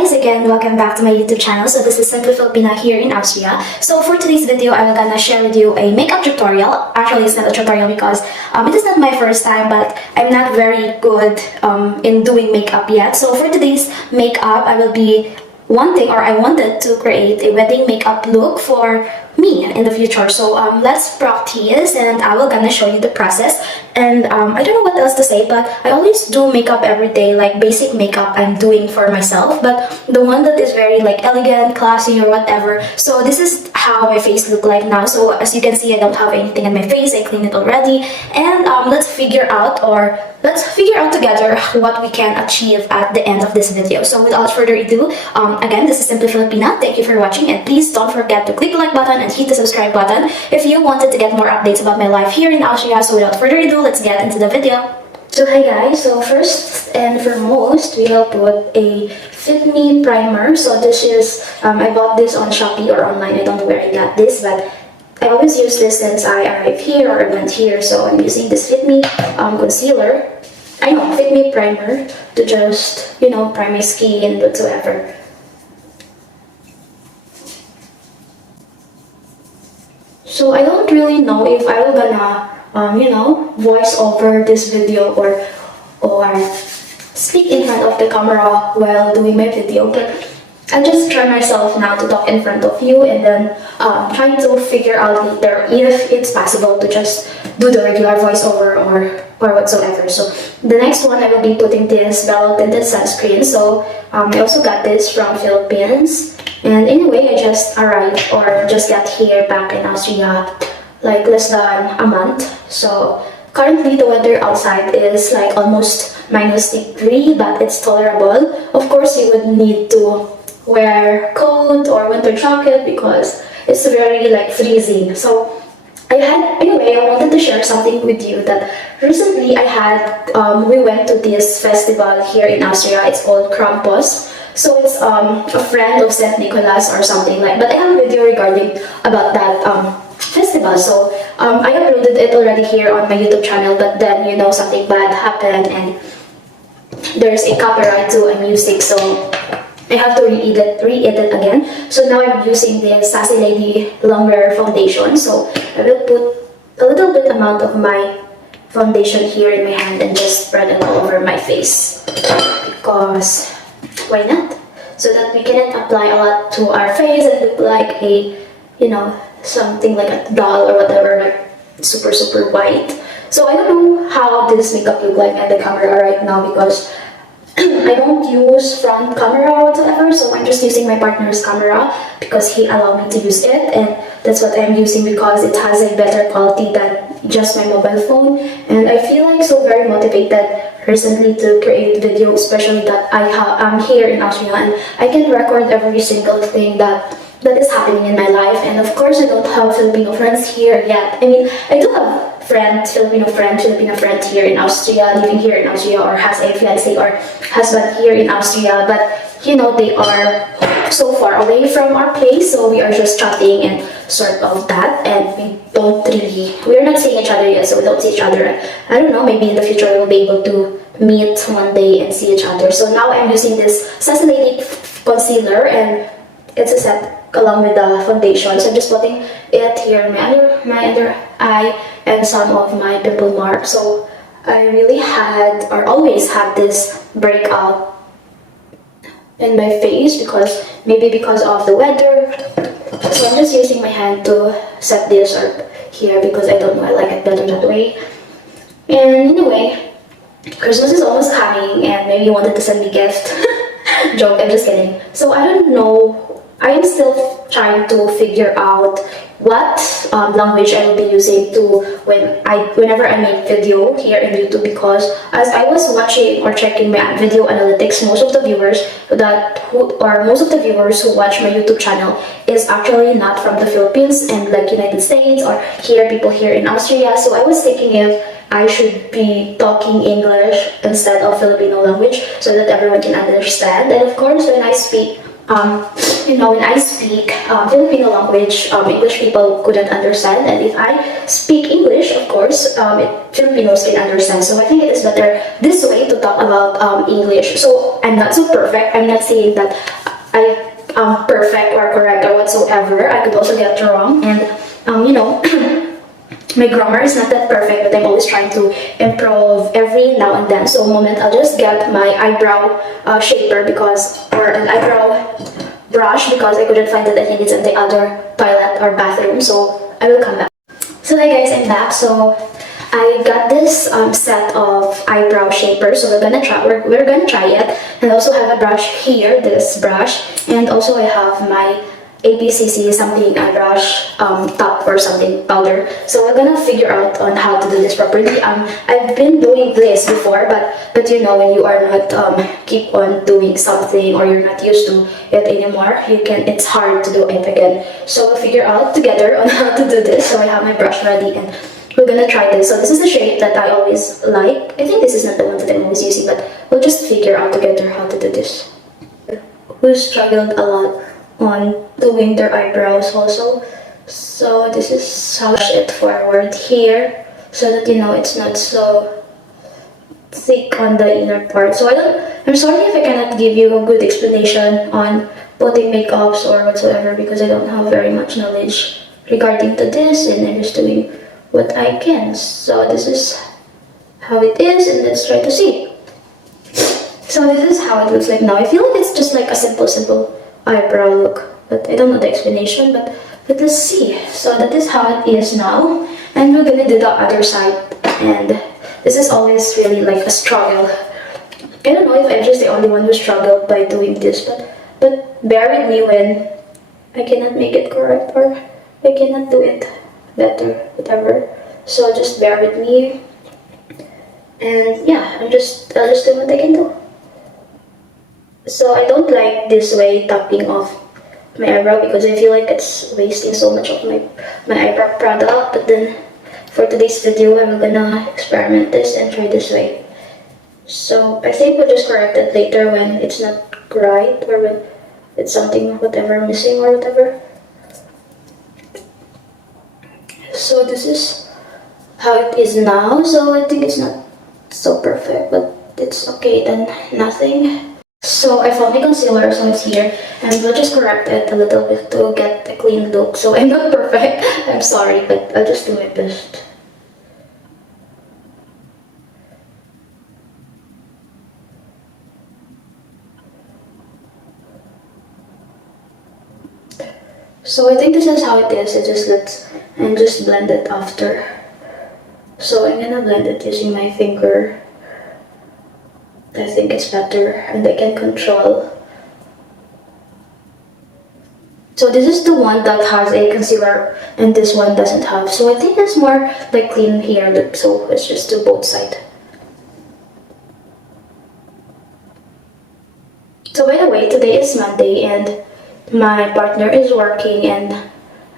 guys, again welcome back to my YouTube channel. So this is Filipina here in Austria. So for today's video, I'm gonna share with you a makeup tutorial. Actually, it's not a tutorial because it is not my first time, but I'm not very good in doing makeup yet. So for today's makeup, I will be I wanted to create a wedding makeup look for me in the future. So let's practice and I will gonna show you the process. And I don't know what else to say, but I always do makeup every day, like basic makeup I'm doing for myself, but the one that is very like elegant, classy or whatever. So this is how my face look like now. So as you can see, I don't have anything on my face. I cleaned it already. And let's figure out together what we can achieve at the end of this video. So without further ado, again, this is Simply Filipina. Thank you for watching, and please don't forget to click the like button and hit the subscribe button if you wanted to get more updates about my life here in Austria. So without further ado, let's get into the video. So hi guys, so first and foremost, we will put a Fit Me primer. So this is, I bought this on Shopee or online. I don't know where I got this, but I always use this since I arrived here or I went here. So I'm using this Fit Me concealer. Fit Me primer to just, prime my skin whatsoever. So I don't really know if I will gonna, voice over this video or speak in front of the camera while doing my video, but I just try myself now to talk in front of you and then trying to figure out later if it's possible to just do the regular voiceover or whatsoever. So the next one, I will be putting this Bello tinted sunscreen. So I also got this from Philippines, and anyway, I just arrived or just got here back in Austria like less than a month. So currently the weather outside is like almost -degree, but it's tolerable. Of course, you would need to wear coat or winter jacket because it's very like freezing. So I wanted to share something with you that recently we went to this festival here in Austria. It's called Krampus. So it's a friend of Saint Nicholas or something like, but I have a video regarding about that festival. So I uploaded it already here on my YouTube channel, but then something bad happened and there's a copyright to a music, so I have to re-edit again. So now I'm using this Sassy Lady Longwear foundation. So I will put a little bit amount of my foundation here in my hand and just spread it all over my face, because why not? So that we cannot apply a lot to our face and look like a, something like a doll or whatever, like super white. So I don't know how this makeup look like at the camera right now because I don't use front camera whatsoever, so I'm just using my partner's camera because he allowed me to use it, and that's what I'm using because it has a better quality than just my mobile phone. And I feel like so very motivated recently to create video, especially that I'm here in Austria and I can record every single thing that is happening in my life. And of course, I don't have Filipino friends here yet. I mean, I do have Filipino friend here in Austria, living here in Austria, or has a fiancé or husband here in Austria, but they are so far away from our place, so we are just chatting and sort of that, and we're not seeing each other yet, so we don't see each other. I don't know, maybe in the future we'll be able to meet one day and see each other. So now I'm using this Sassy Lady concealer, and it's a set along with the foundation. So I'm just putting it here in my under eye and some of my pimple marks. So I really always had this breakout in my face because of the weather. So I'm just using my hand to set this up here because I don't know, I like it better that way. And anyway, Christmas is almost coming and maybe you wanted to send me a gift. Joke, I'm just kidding. So I don't know, I am still trying to figure out what language I will be using whenever I make video here in YouTube, because as I was watching or checking my video analytics, most of the viewers who watch my YouTube channel is actually not from the Philippines and like United States or people here in Austria. So I was thinking if I should be talking English instead of Filipino language so that everyone can understand. And of course, when I speak when I speak Filipino language, English people couldn't understand, and if I speak English, of course, Filipinos can understand. So I think it is better this way to talk about English. So I'm not so perfect. I'm not saying that I am perfect or correct or whatsoever. I could also get wrong, and my grammar is not that perfect, but I'm always trying to improve every now and then. So moment, I'll just get my eyebrow shaper or an eyebrow brush because I couldn't find it. I think it's in the other toilet or bathroom. So I will come back. So hi guys, I'm back. So I got this set of eyebrow shapers. So we're gonna try it, and I also have a brush here, this brush, and also I have my ABCC something eyebrush top or something powder. So we're gonna figure out on how to do this properly. I've been doing this before, but when you are not keep on doing something or you're not used to it anymore, it's hard to do it again. So we'll figure out together on how to do this. So I have my brush ready and we're gonna try this. So this is the shape that I always like. I think this is not the one that I'm always using, but we'll just figure out together how to do this. Who struggled a lot on doing their eyebrows also. So this is how I push it forward here so that it's not so thick on the inner part. So I'm sorry if I cannot give you a good explanation on putting makeups or whatsoever because I don't have very much knowledge regarding to this and I'm just doing what I can. So this is how it is and let's try to see. So this is how it looks like now. I feel like it's just like a simple eyebrow look, but I don't know the explanation, but let's see. So that is how it is now, and we're gonna do the other side, and this is always really like a struggle. I don't know if I'm just the only one who struggled by doing this, but bear with me when I cannot make it correct or I cannot do it better, whatever. So just bear with me, and yeah, I'll just do what I can do. So I don't like this way topping off my eyebrow because I feel like it's wasting so much of my eyebrow product. But then for today's video, I'm gonna experiment this and try this way. So I think we'll just correct it later when it's not right or when it's something whatever missing or whatever. So this is how it is now. So I think it's not so perfect, but it's okay then nothing. So I found my concealer, so it's here, and we'll just correct it a little bit to get a clean look. So I'm not perfect, I'm sorry, but I'll just do my best. So I think this is how it is. And just blend it after. So I'm gonna blend it using my finger. I think it's better and I can control. So this is the one that has a concealer and this one doesn't have. So I think it's more like clean hair look. So let's just do both sides. So by the way, today is Monday and my partner is working and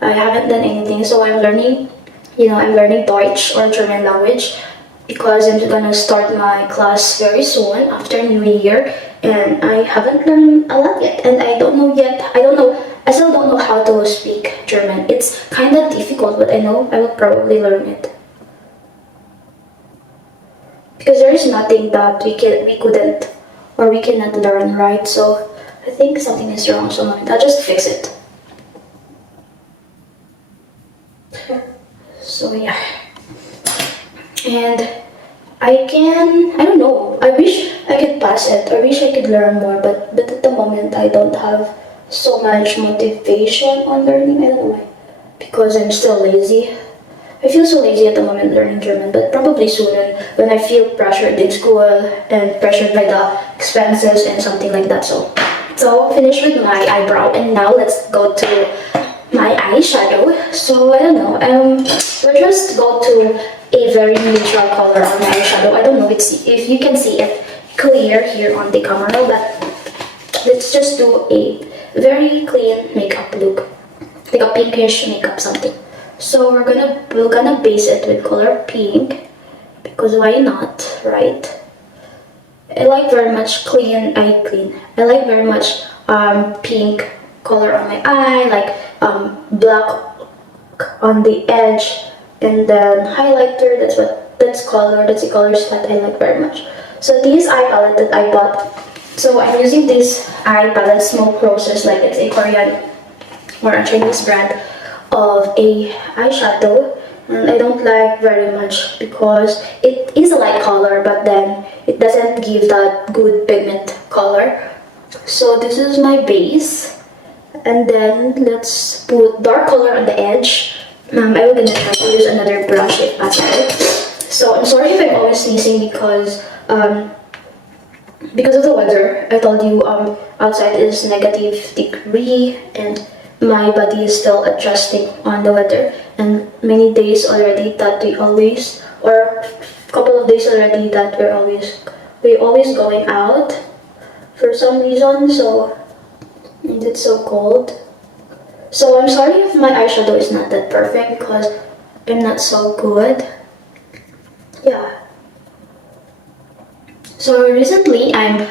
I haven't done anything. So I'm learning, I'm learning Deutsch or German language, because I'm gonna start my class very soon after New Year and I haven't learned a lot yet and I still don't know how to speak German. It's kind of difficult, but I know I will probably learn it. Because there is nothing that we couldn't or we cannot learn, right? So I think something is wrong, so I'll just fix it. So yeah. And I don't know, I wish I could pass it, I wish I could learn more, but at the moment I don't have so much motivation on learning. I don't know why, because I'm still lazy. I feel so lazy at the moment learning German, but probably soon when I feel pressured in school and pressured by the expenses and something like that. So finished with my eyebrow and now let's go to my eyeshadow. So I don't know, we'll just go to a very neutral color on my eyeshadow. I don't know if you can see it clear here on the camera, but let's just do a very clean makeup look, like a pinkish makeup something. So we're gonna base it with color pink because why not, right? I like very much I like very much pink color on my eye, like black on the edge, and then highlighter. That's the colors that I like very much. So this eye palette that I bought, so I'm using this eye palette, Smoke Roses, like it's a Korean or a Chinese brand of a eyeshadow, and I don't like very much because it is a light color, but then it doesn't give that good pigment color. So this is my base, and then let's put dark color on the edge. I'm gonna try to use another brush if possible. So I'm sorry if I'm always sneezing because of the weather. I told you outside is -degree and my body is still adjusting on the weather, and many days already that or couple of days already that we always going out for some reason, so it's so cold. So I'm sorry if my eyeshadow is not that perfect because I'm not so good. Yeah. So recently I'm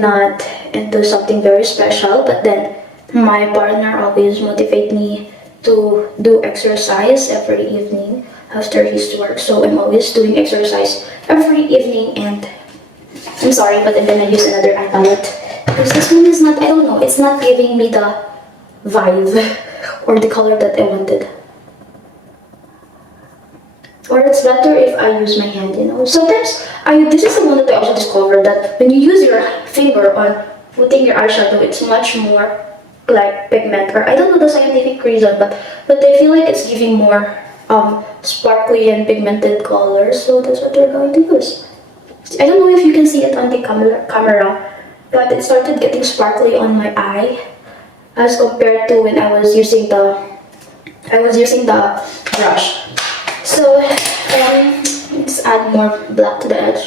not into something very special, but then my partner always motivate me to do exercise every evening after his work. So I'm always doing exercise every evening, and I'm sorry, but I'm gonna use another eye palette because this one is not, I don't know, it's not giving me the vibe or the color that I wanted. Or it's better if I use my hand, you know. Sometimes, this is the one that I also discovered, that when you use your finger on putting your eyeshadow, it's much more like pigment, or I don't know the scientific reason, but I feel like it's giving more sparkly and pigmented colors, so that's what we're going to use. I don't know if you can see it on the camera, but it started getting sparkly on my eye as compared to when I was using the brush. So let's add more black to the edge.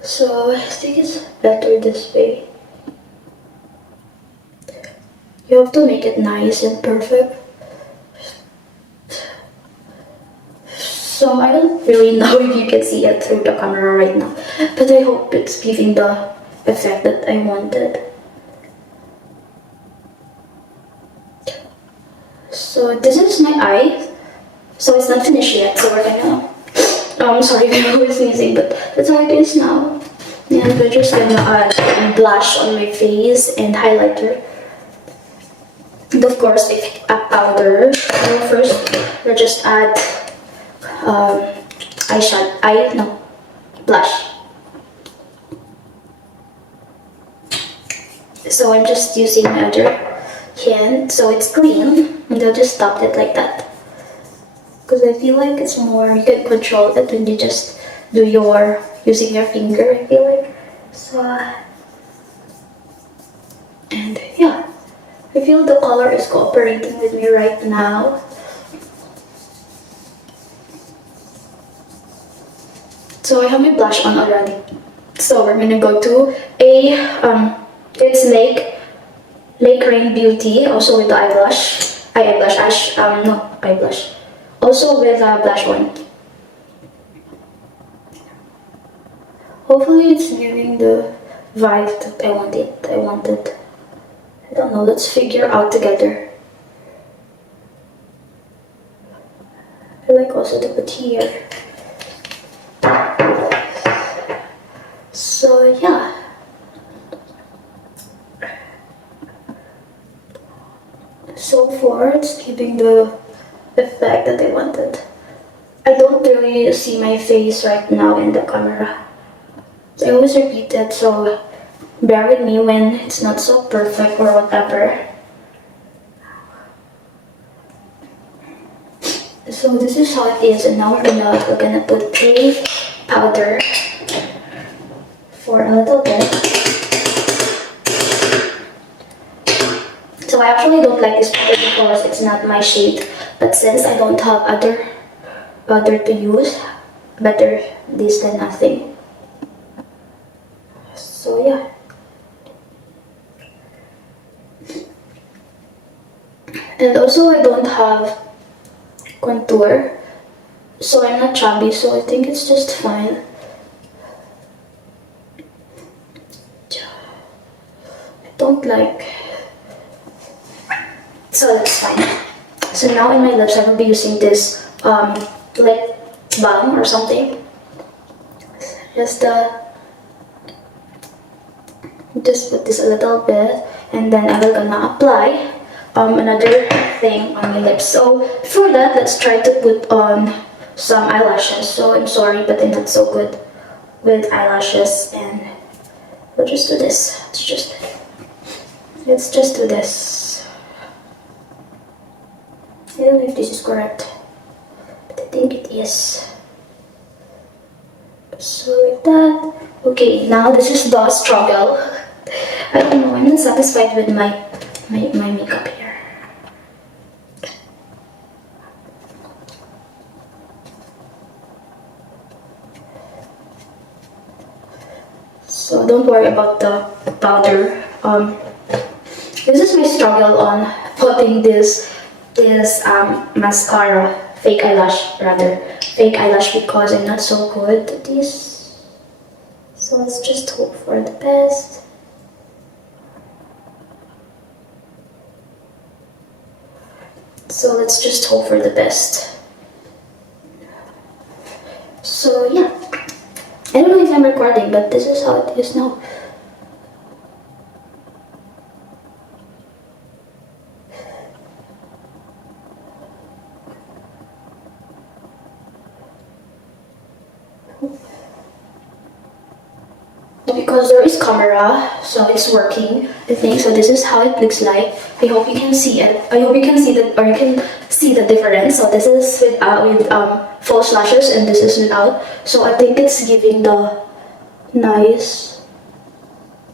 So I think it's better this way. You have to make it nice and perfect. So I don't really know if you can see it through the camera right now, but I hope it's giving the effect that I wanted. So this is my eye. So it's not finished yet, so we're gonna sorry if I'm always sneezing, but that's how it is now. And we're just gonna add blush on my face and highlighter. And of course, a powder. So first, we'll just add blush. So I'm just using my other hand, so it's clean, and I'll just stop it like that. Because I feel like it's more, you can control it when you just do using your finger, I feel like. So, and yeah, I feel the color is cooperating with me right now. So I have my blush on already. So we're gonna go to it's Lake Rain Beauty, also with the eyeblush. Also with a blush one. Hopefully it's giving the vibe that I wanted. I don't know, let's figure out together. I like also to put here. So yeah. So far it's giving the effect that I wanted. I don't really see my face right now in the camera. I always repeat it, so bear with me when it's not so perfect or whatever. So this is how it is, and now we're gonna put a powder for a little bit. So I actually don't like this powder because it's not my shade, but since I don't have other powder to use, better this than nothing. So yeah. And also I don't have contour, so I'm not chubby, so I think it's just fine. don't like. So that's fine. So now in my lips, I will be using this lip balm or something. Just put this a little bit, and then I will gonna apply another thing on my lips. So before that, let's try to put on some eyelashes. So I'm sorry, but I'm not so good with eyelashes, and we'll just do this. Let's just do this. I don't know if this is correct, but I think it is. So like that. Okay, now this is the struggle. I don't know, I'm not satisfied with my makeup here. So don't worry about the powder. This is my struggle on putting this mascara, fake eyelash because I'm not so good at this. So let's just hope for the best. So let's just hope for the best. So yeah, I don't know if I'm recording, but this is how it is now. Because there is camera, so it's working, I think. So this is how it looks like. I hope you can see it. I hope you can see that, or you can see the difference. So this is with false lashes, and this is without. So I think it's giving the nice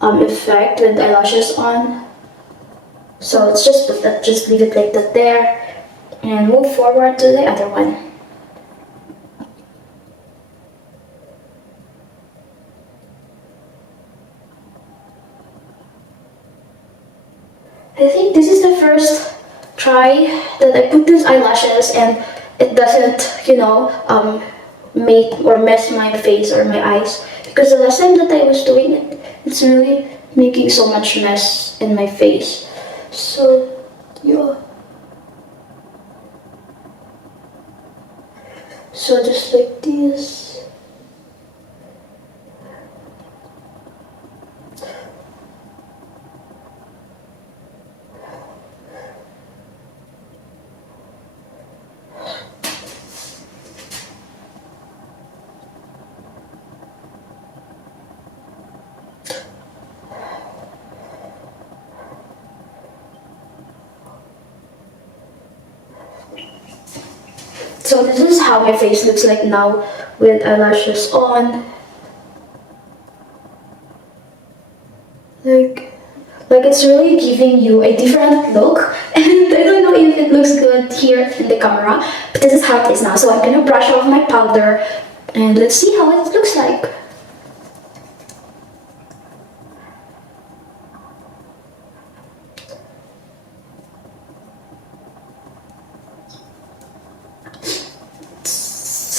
effect with eyelashes on. So let's just put that, just leave it like that there, and move forward to the other one. I think this is the first try that I put these eyelashes and it doesn't, make or mess my face or my eyes. Because the last time that I was doing it, it's really making so much mess in my face. So, yeah. So just like this. So this is how my face looks like now with eyelashes on. Like it's really giving you a different look, and I don't know if it looks good here in the camera, but this is how it is now. So I'm gonna brush off my powder and let's see how it looks like.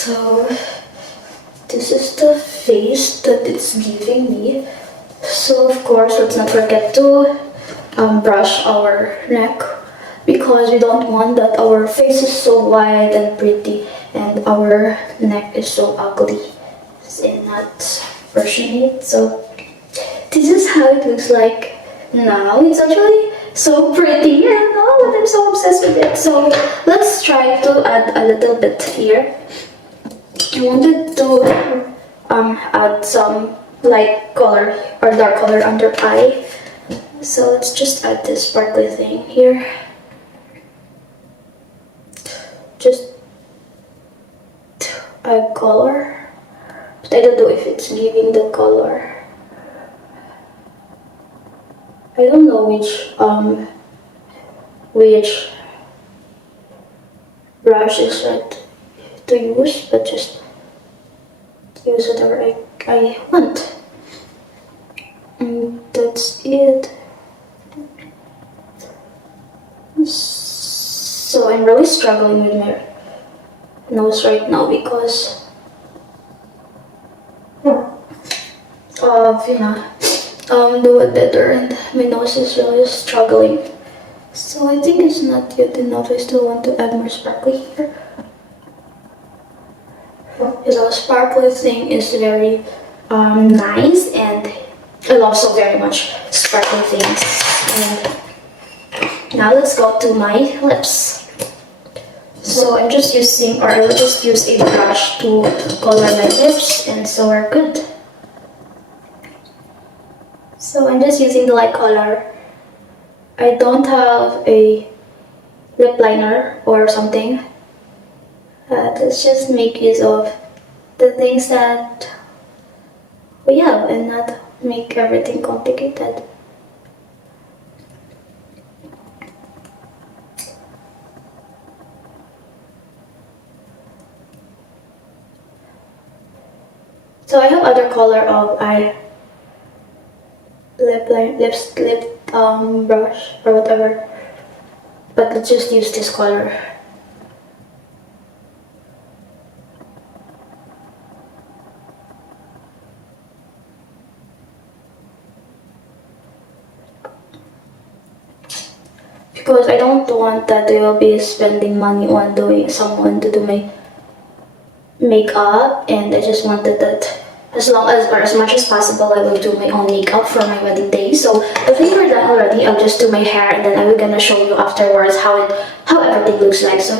So this is the face that it's giving me. So of course, let's not forget to brush our neck, because we don't want that our face is so wide and pretty and our neck is so ugly and not proportionate. So this is how it looks like now. It's actually so pretty, and oh, I'm so obsessed with it. So let's try to add a little bit here. I wanted to add some light color or dark color under eye. So let's just add this sparkly thing here. Just add color. But I don't know if it's giving the color. I don't know which brush is right to use, but just use whatever I want. And that's it. So I'm really struggling with my nose right now because of do it better, and my nose is really struggling. So I think it's not yet enough. I still want to add more sparkly here. Because our sparkly thing is very nice, and I love so very much sparkly things. And now let's go to my lips. So I'm just using, or I will just use a brush to color my lips, and so we're good. So I'm just using the light color. I don't have a lip liner or something. Let's just make use of the things that we have and not make everything complicated. So I have other color of lip brush or whatever, but let's just use this color. Because I don't want that they will be spending money on doing someone to do my makeup, and I just wanted that as long as or as much as possible I will do my own makeup for my wedding day. So I think we're done already. I'll just do my hair and then I will gonna show you afterwards how everything looks like. So